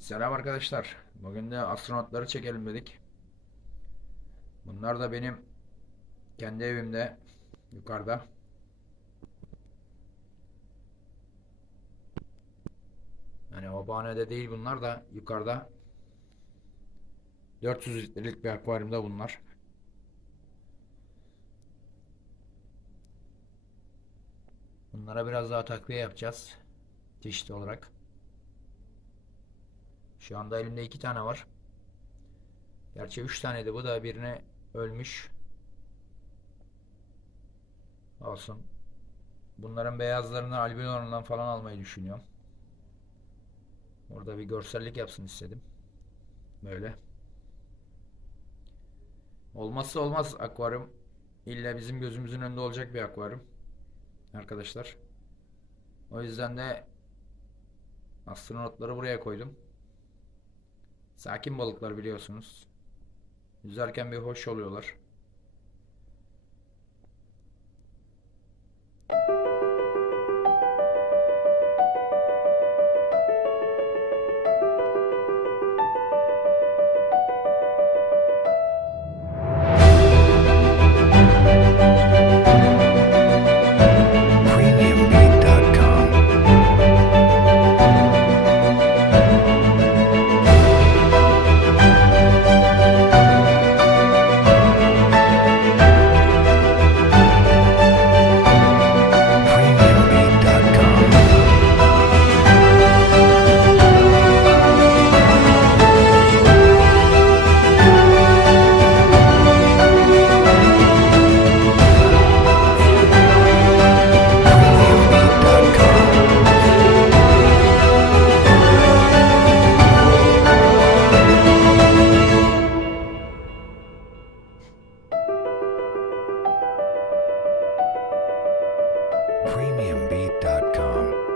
Selam arkadaşlar. Bugün de astronotları çekelim dedik. Bunlar da benim kendi evimde yukarıda. Yani obhanede değil bunlar da yukarıda 400 litrelik bir akvaryumda bunlar. Bunlara biraz daha takviye yapacağız. Çeşit olarak. Şu anda elimde iki tane var. Gerçi üç taneydi bu da birine ölmüş. Olsun. Bunların beyazlarını albinolarından falan almayı düşünüyorum. Orada bir görsellik yapsın istedim. Böyle. Olmazsa olmaz akvaryum. İlla bizim gözümüzün önünde olacak bir akvaryum. Arkadaşlar. O yüzden de astronotları buraya koydum. Sakin balıklar biliyorsunuz. Yüzerken bir hoş oluyorlar. premiumbeat.com